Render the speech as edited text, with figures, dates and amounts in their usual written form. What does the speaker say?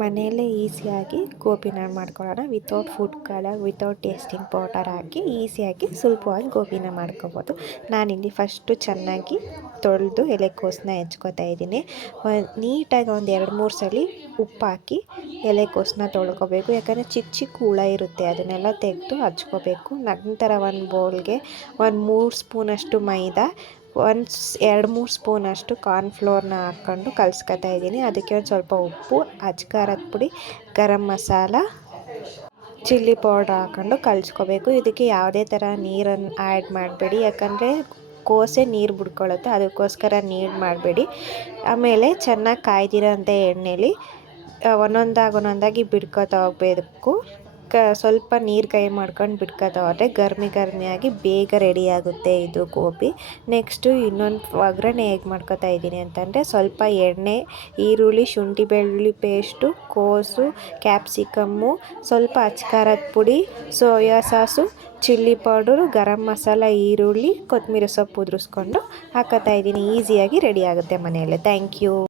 ಮನೆಯಲ್ಲೇ ಈಸಿಯಾಗಿ ಗೋಬಿನ ಮಾಡ್ಕೊಳ್ಳೋಣ. Without food colour, without tasting powder ಹಾಕಿ ಈಸಿಯಾಗಿ ಸುಲಭವಾಗಿ ಗೋಬಿನ ಮಾಡ್ಕೊಬೋದು. ನಾನಿಲ್ಲಿ ಫಸ್ಟು ಚೆನ್ನಾಗಿ ತೊಳೆದು ಎಲೆಕೋಸನ್ನ ಹೆಚ್ಕೊತಾ ಇದ್ದೀನಿ. ನೀಟಾಗಿ ಒಂದು 2-3 ಸಲ ಉಪ್ಪು ಹಾಕಿ ಎಲೆಕೋಸನ್ನ ತೊಳ್ಕೊಬೇಕು. ಯಾಕಂದರೆ ಚಿಕ್ಕ ಚಿಕ್ಕ ಹುಳ ಇರುತ್ತೆ, ಅದನ್ನೆಲ್ಲ ತೆಗೆದು ಹಚ್ಕೋಬೇಕು. ನಂತರ ಒಂದು ಬೌಲ್ಗೆ 3 ಸ್ಪೂನಷ್ಟು ಮೈದಾ, 2-3 ಸ್ಪೂನಷ್ಟು ಕಾರ್ನ್ಫ್ಲೋರ್ನ ಹಾಕ್ಕೊಂಡು ಕಲಿಸ್ಕೊತಾ ಇದ್ದೀನಿ. ಅದಕ್ಕೆ ಒಂದು ಸ್ವಲ್ಪ ಉಪ್ಪು, ಅಚ್ಕಾರದ ಪುಡಿ, ಗರಂ ಮಸಾಲ, ಚಿಲ್ಲಿ ಪೌಡ್ರ್ ಹಾಕ್ಕೊಂಡು ಕಲಿಸ್ಕೋಬೇಕು. ಇದಕ್ಕೆ ಯಾವುದೇ ಥರ ನೀರನ್ನು ಆ್ಯಡ್ ಮಾಡಬೇಡಿ, ಯಾಕಂದರೆ ಕೋಸೆ ನೀರು ಬಿಡ್ಕೊಳ್ಳುತ್ತೆ, ಅದಕ್ಕೋಸ್ಕರ ನೀರು ಮಾಡಬೇಡಿ. ಆಮೇಲೆ ಚೆನ್ನಾಗಿ ಕಾಯ್ದಿರೋಂಥ ಎಣ್ಣೆಲಿ ಒಂದೊಂದಾಗಿ ಬಿಡ್ಕೊತಾ ಹೋಗಬೇಕು. ಸ್ವಲ್ಪ ನೀರು ಕೈ ಮಾಡ್ಕೊಂಡು ಬಿಡ್ಕೊತಾ ಹೋದರೆ ಗರ್ಮಿಯಾಗಿ ಬೇಗ ರೆಡಿ ಆಗುತ್ತೆ ಇದು ಗೋಬಿ. ನೆಕ್ಸ್ಟು ಇನ್ನೊಂದು ಒಗ್ಗರಣೆ ಹೇಗೆ ಮಾಡ್ಕೊತಾ ಇದ್ದೀನಿ ಅಂತಂದರೆ, ಸ್ವಲ್ಪ ಎಣ್ಣೆ, ಈರುಳ್ಳಿ, ಶುಂಠಿ ಬೆಳ್ಳುಳ್ಳಿ ಪೇಸ್ಟು, ಕೋಸು, ಕ್ಯಾಪ್ಸಿಕಮ್ಮು, ಸ್ವಲ್ಪ ಅಚ್ಕಾರದ ಪುಡಿ, soya sauce, chilli powder, garam masala, ಈರುಳ್ಳಿ, ಕೊತ್ತಂಬರಿ ಸೊಪ್ಪು ಉದುರಿಸ್ಕೊಂಡು ಹಾಕೋತಾ ಇದ್ದೀನಿ. ಈಸಿಯಾಗಿ ರೆಡಿ ಆಗುತ್ತೆ ಮನೆಯಲ್ಲೇ. Thank you.